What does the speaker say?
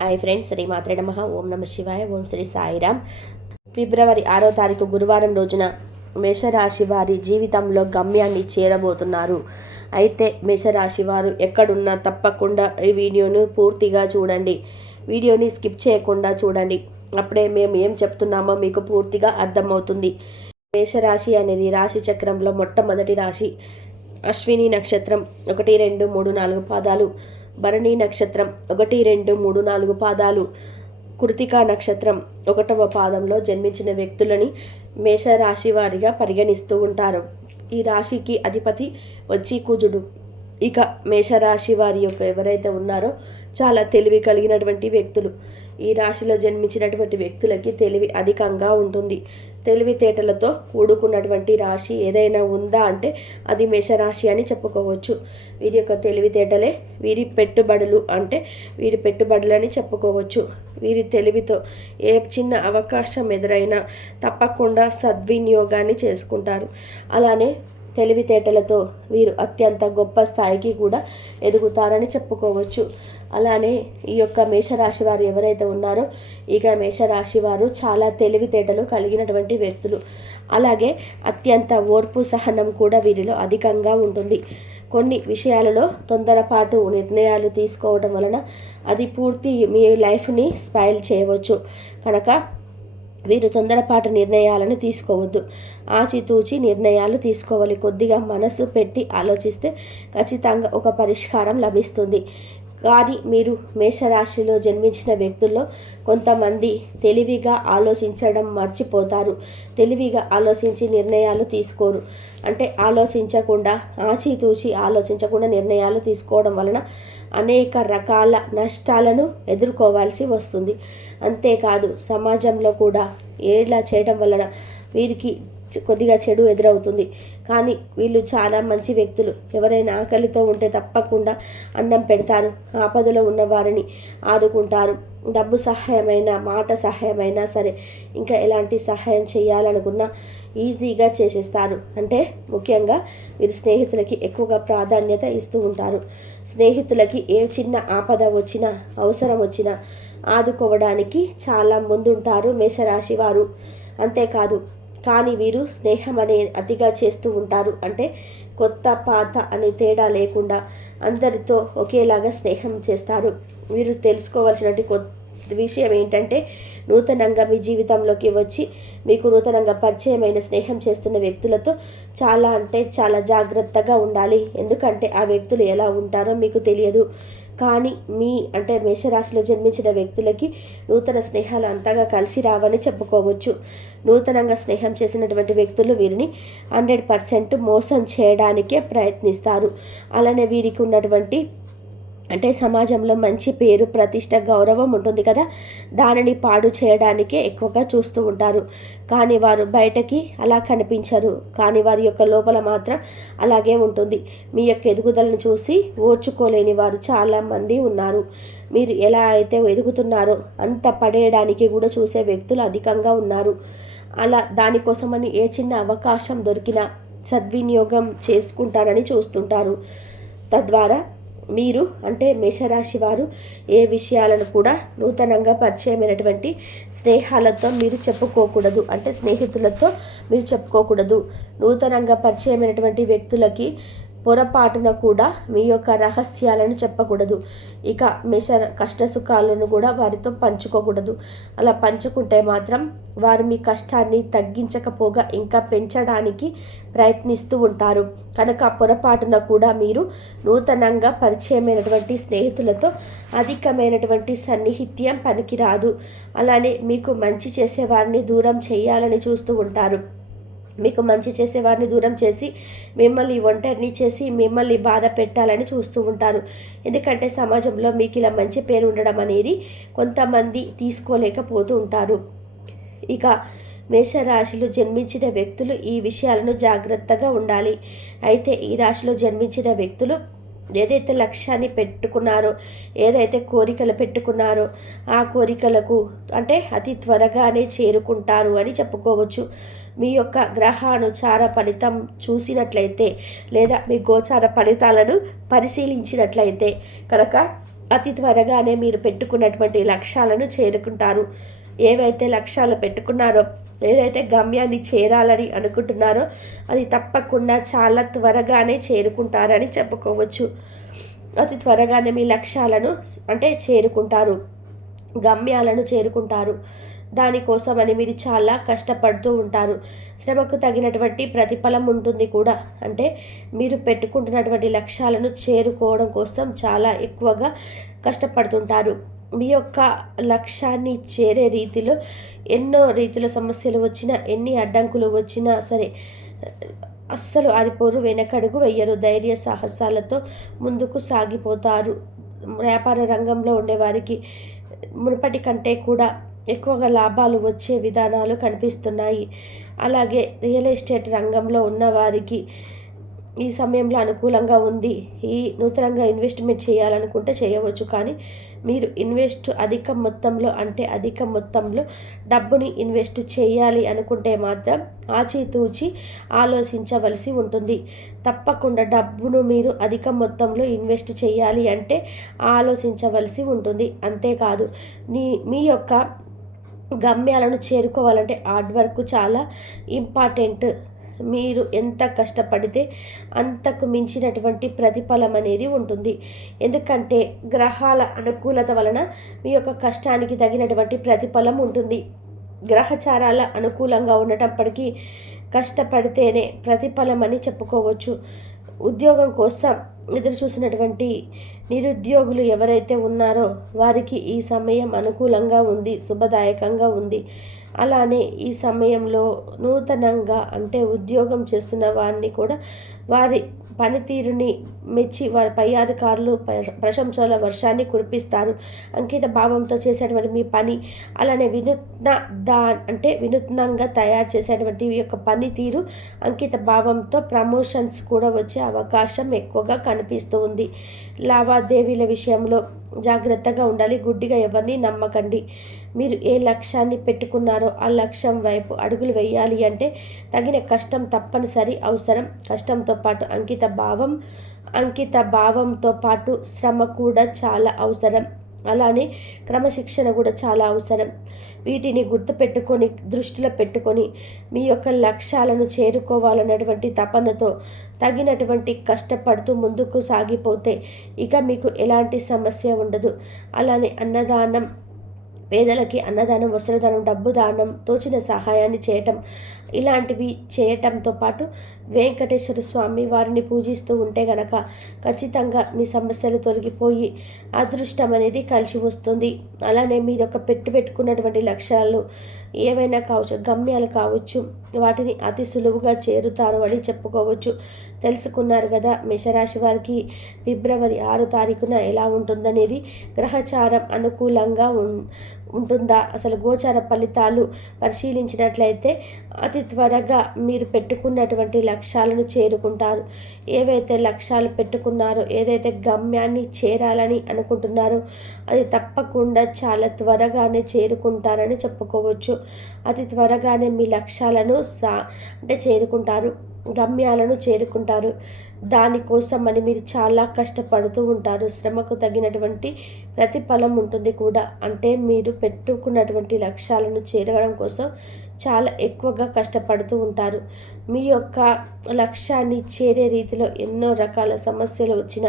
Hi friends Shri మాత్రే నమ. ఓం నమ శివాయ ఓం శ్రీ సాయిరామ్ ఫిబ్రవరి ఆరో తారీఖు గురువారం రోజున మేషరాశి వారి జీవితంలో గమ్యాన్ని చేరబోతున్నారు. అయితే మేషరాశి వారు ఎక్కడున్నా తప్పకుండా ఈ వీడియోను పూర్తిగా చూడండి. వీడియోని స్కిప్ చేయకుండా చూడండి. అప్పుడే మేము ఏం చెప్తున్నామో మీకు పూర్తిగా అర్థమవుతుంది. మేషరాశి అనేది రాశి చక్రంలో మొట్టమొదటి రాశి. అశ్విని నక్షత్రం ఒకటి రెండు మూడు నాలుగు పాదాలు. భరణి నక్షత్రం ఒకటి రెండు మూడు నాలుగు పాదాలు. కృతికా నక్షత్రం ఒకటవ పాదంలో జన్మించిన వ్యక్తులని మేషరాశి వారిగా పరిగణిస్తూ ఉంటారు. ఈ రాశికి అధిపతి వచ్చి కుజుడు. ఇక మేషరాశి వారి యొక్క ఎవరైతే ఉన్నారో చాలా తెలివి కలిగినటువంటి వ్యక్తులు. ఈ రాశిలో జన్మించినటువంటి వ్యక్తులకి తెలివి అధికంగా ఉంటుంది. తెలివితేటలతో కూడుకున్నటువంటి రాశి ఏదైనా ఉందా అంటే అది మేషరాశి అని చెప్పుకోవచ్చు. వీరి యొక్క తెలివితేటలే వీరి పెట్టుబడులు అంటే వీరి పెట్టుబడులు అని చెప్పుకోవచ్చు. వీరి తెలివితో ఏ చిన్న అవకాశం ఎదురైనా తప్పకుండా సద్వినియోగాన్ని చేసుకుంటారు. అలానే తెలివితేటలతో వీరు అత్యంత గొప్ప స్థాయికి కూడా ఎదుగుతారని చెప్పుకోవచ్చు. అలానే ఈ యొక్క మేషరాశి వారు ఎవరైతే ఉన్నారో ఇక మేషరాశి వారు చాలా తెలివితేటలు కలిగినటువంటి వ్యక్తులు. అలాగే అత్యంత ఓర్పు సహనం కూడా వీరిలో అధికంగా ఉంటుంది. కొన్ని విషయాలలో తొందరపాటు నిర్ణయాలు తీసుకోవడం వలన అది పూర్తి మీ లైఫ్ని స్పైల్ చేయవచ్చు. కనుక వీరు తొందరపాటు నిర్ణయాలను తీసుకోవద్దు. ఆచితూచి నిర్ణయాలు తీసుకోవాలి. కొద్దిగా మనసు పెట్టి ఆలోచిస్తే ఖచ్చితంగా ఒక పరిష్కారం లభిస్తుంది. కానీ మీరు మేషరాశిలో జన్మించిన వ్యక్తుల్లో కొంతమంది తెలివిగా ఆలోచించడం మర్చిపోతారు. తెలివిగా ఆలోచించి నిర్ణయాలు తీసుకోరు. అంటే ఆలోచించకుండా ఆచితూచి ఆలోచించకుండా నిర్ణయాలు తీసుకోవడం వలన అనేక రకాల నష్టాలను ఎదుర్కోవాల్సి వస్తుంది. అంతేకాదు సమాజంలో కూడా ఏలా చేయడం వలన వీరికి కొద్దిగా చెడు ఎదురవుతుంది. కానీ వీళ్ళు చాలా మంచి వ్యక్తులు. ఎవరైనా ఆకలితో ఉంటే తప్పకుండా అన్నం పెడతారు. ఆపదలో ఉన్న వారిని ఆడుకుంటారు డబ్బు సహాయమైనా మాట సహాయమైనా సరే ఇంకా ఎలాంటి సహాయం చేయాలనుకున్నా ఈజీగా చేసేస్తారు. అంటే ముఖ్యంగా వీరు స్నేహితులకి ఎక్కువగా ప్రాధాన్యత ఇస్తూ ఉంటారు. స్నేహితులకి ఏ చిన్న ఆపద వచ్చినా అవసరం వచ్చినా ఆదుకోవడానికి చాలా ముందుంటారు మేషరాశి వారు. అంతేకాదు కానీ వీరు స్నేహం అనే అతిగా చేస్తూ ఉంటారు. అంటే కొత్త పాత అనే తేడా లేకుండా అందరితో ఒకేలాగా స్నేహం చేస్తారు. వీరు తెలుసుకోవాల్సినటువంటి కొత్త విషయం ఏంటంటే నూతనంగా మీ జీవితంలోకి వచ్చి మీకు నూతనంగా పరిచయమైన స్నేహం చేస్తున్న వ్యక్తులతో చాలా అంటే చాలా జాగ్రత్తగా ఉండాలి. ఎందుకంటే ఆ వ్యక్తులు ఎలా ఉంటారో మీకు తెలియదు. కానీ మీ అంటే మేషరాశిలో జన్మించిన వ్యక్తులకి నూతన స్నేహాలు అంతగా కలిసి రావని చెప్పుకోవచ్చు. నూతనంగా స్నేహం చేసినటువంటి వ్యక్తులు వీరిని హండ్రెడ్ పర్సెంట్ మోసం చేయడానికే ప్రయత్నిస్తారు. అలానే వీరికి ఉన్నటువంటి అంటే సమాజంలో మంచి పేరు ప్రతిష్ట గౌరవం ఉంటుంది కదా. దానిని పాడు చేయడానికే ఎక్కువగా చూస్తూ ఉంటారు. కానీ వారు బయటకి అలా కనిపించరు. కానీ వారి యొక్క లోపల మాత్రం అలాగే ఉంటుంది. మీ యొక్క ఎదుగుదలను చూసి ఓర్చుకోలేని వారు చాలామంది ఉన్నారు. మీరు ఎలా అయితే ఎదుగుతున్నారో అంత పడేయడానికి కూడా చూసే వ్యక్తులు అధికంగా ఉన్నారు. అలా దానికోసమని ఏ చిన్న అవకాశం దొరికినా సద్వినియోగం చేసుకుంటారని చూస్తుంటారు. తద్వారా మీరు అంటే మేషరాశి వారు ఏ విషయాలను కూడా నూతనంగా పరిచయమైనటువంటి స్నేహాలతో మీరు చెప్పుకోకూడదు. అంటే స్నేహితులతో మీరు చెప్పుకోకూడదు. నూతనంగా పరిచయమైనటువంటి వ్యక్తులకి పొరపాటున కూడా మీ యొక్క రహస్యాలను చెప్పకూడదు. ఇక మేష కష్ట సుఖాలను కూడా వారితో పంచుకోకూడదు. అలా పంచుకుంటే మాత్రం వారు మీ కష్టాన్ని తగ్గించకపోగా ఇంకా పెంచడానికి ప్రయత్నిస్తూ ఉంటారు. కనుక పొరపాటున కూడా మీరు నూతనంగా పరిచయమైనటువంటి స్నేహితులతో అధికమైనటువంటి సన్నిహిత్యం పనికిరాదు. అలానే మీకు మంచి చేసేవారిని దూరం చేయాలని చూస్తూ ఉంటారు. Hmm. మీకు మంచి చేసే వారిని దూరం చేసి మిమ్మల్ని ఒంటరిని చేసి మిమ్మల్ని బాధ పెట్టాలని చూస్తూ ఉంటారు. ఎందుకంటే సమాజంలో మీకు ఇలా మంచి పేరు ఉండడం అనేది కొంతమంది తీసుకోలేకపోతూ ఉంటారు. ఇక మేషరాశిలో జన్మించిన వ్యక్తులు ఈ విషయాలను జాగ్రత్తగా ఉండాలి. అయితే ఈ రాశిలో జన్మించిన వ్యక్తులు ఏదైతే లక్ష్యాన్ని పెట్టుకున్నారో ఏదైతే కోరికలు పెట్టుకున్నారో ఆ కోరికలకు అంటే అతి త్వరగానే చేరుకుంటారు అని చెప్పుకోవచ్చు. మీ యొక్క గ్రహానుచార ఫలితం చూసినట్లయితే లేదా మీ గోచార ఫలితాలను పరిశీలించినట్లయితే కనుక అతి త్వరగానే మీరు పెట్టుకున్నటువంటి లక్ష్యాలను చేరుకుంటారు. ఏవైతే లక్ష్యాలు పెట్టుకున్నారో ఏదైతే గమ్యాన్ని చేరాలని అనుకుంటున్నారో అది తప్పకుండా చాలా త్వరగానే చేరుకుంటారని చెప్పుకోవచ్చు. అతి త్వరగానే మీ లక్ష్యాలను అంటే చేరుకుంటారు. గమ్యాలను చేరుకుంటారు. దానికోసమని మీరు చాలా కష్టపడుతూ ఉంటారు. శ్రమకు తగినటువంటి ప్రతిఫలం ఉంటుంది కూడా. అంటే మీరు పెట్టుకుంటున్నటువంటి లక్ష్యాలను చేరుకోవడం కోసం చాలా ఎక్కువగా కష్టపడుతుంటారు. మీ యొక్క లక్ష్యాన్ని చేరే రీతిలో ఎన్నో రీతిలో సమస్యలు వచ్చినా ఎన్ని అడ్డంకులు వచ్చినా సరే అస్సలు ఆరిపోరు వెనకడుగు వెయ్యరు ధైర్య సాహసాలతో ముందుకు సాగిపోతారు. వ్యాపార రంగంలో ఉండేవారికి మునుపటి కంటే కూడా ఎక్కువగా లాభాలు వచ్చే విధానాలు కనిపిస్తున్నాయి. అలాగే రియల్ ఎస్టేట్ రంగంలో ఉన్నవారికి ఈ సమయంలో అనుకూలంగా ఉంది. ఈ నూతనంగా ఇన్వెస్ట్మెంట్ చేయాలనుకుంటే చేయవచ్చు. కానీ మీరు ఇన్వెస్ట్ అధిక మొత్తంలో అంటే అధిక మొత్తంలో డబ్బుని ఇన్వెస్ట్ చేయాలి అనుకుంటే మాత్రం ఆచితూచి ఆలోచించవలసి ఉంటుంది. తప్పకుండా డబ్బును మీరు అధిక మొత్తంలో ఇన్వెస్ట్ చేయాలి అంటే ఆలోచించవలసి ఉంటుంది. అంతేకాదు నీ మీ యొక్క గమ్యాలను చేరుకోవాలంటే హార్డ్ వర్క్ చాలా ఇంపార్టెంట్. మీరు ఎంత కష్టపడితే అంతకు మించినటువంటి ప్రతిఫలం అనేది ఉంటుంది. ఎందుకంటే గ్రహాల అనుకూలత వలన మీ యొక్క కష్టానికి తగినటువంటి ప్రతిఫలం ఉంటుంది. గ్రహచారాల అనుకూలంగా ఉండేటప్పటికీ కష్టపడితేనే ప్రతిఫలం అని చెప్పుకోవచ్చు. ఉద్యోగం కోసం ఎదురు చూసినటువంటి నిరుద్యోగులు ఎవరైతే ఉన్నారో వారికి ఈ సమయం అనుకూలంగా ఉంది శుభదాయకంగా ఉంది. అలానే ఈ సమయంలో నూతనంగా అంటే ఉద్యోగం చేస్తున్న వారిని కూడా వారి పనితీరుని మెచ్చి వారి పై అధికారులు ప్రశంసల వర్షాన్ని కురిపిస్తారు. అంకిత భావంతో చేసేటువంటి మీ పని అలానే వినూత్న దా అంటే వినూత్నంగా తయారు చేసేటువంటి యొక్క పనితీరు అంకిత భావంతో ప్రమోషన్స్ కూడా వచ్చే అవకాశం ఎక్కువగా కనిపిస్తూ ఉంది. లావాదేవీల విషయంలో జాగ్రత్తగా ఉండాలి గుడ్డిగా ఎవరిని నమ్మకండి. మీరు ఏ లక్ష్యాన్ని పెట్టుకున్నారో ఆ లక్ష్యం వైపు అడుగులు వేయాలి అంటే తగిన కష్టం తప్పనిసరి అవసరం. కష్టంతో పాటు అంకిత భావం అంకిత భావంతో పాటు శ్రమ కూడా చాలా అవసరం. అలానే క్రమశిక్షణ కూడా చాలా అవసరం. వీటిని గుర్తుపెట్టుకొని దృష్టిలో పెట్టుకొని మీ యొక్క లక్ష్యాలను చేరుకోవాలన్నటువంటి తపనతో తగినటువంటి కష్టపడుతూ ముందుకు సాగిపోతే ఇక మీకు ఎలాంటి సమస్య ఉండదు. అలానే అన్నదానం పేదలకి అన్నదానం వస్త్రదానం డబ్బు దానం తోచిన సహాయాన్ని చేయటం ఇలాంటివి చేయటంతో పాటు వెంకటేశ్వర స్వామి వారిని పూజిస్తూ ఉంటే గనక ఖచ్చితంగా మీ సమస్యలు తొలగిపోయి అదృష్టం అనేది కలిసి వస్తుంది. అలానే మీరు ఒక పెట్టు పెట్టుకున్నటువంటి లక్ష్యాలు ఏవైనా కావచ్చు గమ్యాలు కావచ్చు వాటిని అతి సులువుగా చేరుతారు అని చెప్పుకోవచ్చు. తెలుసుకున్నారు కదా మేషరాశి వారికి ఫిబ్రవరి ఆరు తారీఖున ఎలా ఉంటుందనేది గ్రహచారం అనుకూలంగా ఉంటుందా? అసలు గోచార ఫలితాలు పరిశీలించినట్లయితే అతి త్వరగా మీరు పెట్టుకున్నటువంటి లక్ష్యాలను చేరుకుంటారు. ఏవైతే లక్ష్యాలు పెట్టుకున్నారో ఏదైతే గమ్యాన్ని చేరాలని అనుకుంటున్నారో అది తప్పకుండా చాలా త్వరగానే చేరుకుంటారని చెప్పుకోవచ్చు. అతి త్వరగానే మీ లక్ష్యాలను సా అంటే చేరుకుంటారు. గమ్యాలను చేరుకుంటారు. దానికోసం అని మీరు చాలా కష్టపడుతూ ఉంటారు. శ్రమకు తగినటువంటి ప్రతిఫలం ఉంటుంది కూడా. అంటే మీరు పెట్టుకున్నటువంటి లక్ష్యాలను చేరడం కోసం చాలా ఎక్కువగా కష్టపడుతూ ఉంటారు. మీ యొక్క లక్ష్యాన్ని చేరే రీతిలో ఎన్నో రకాల సమస్యలు వచ్చిన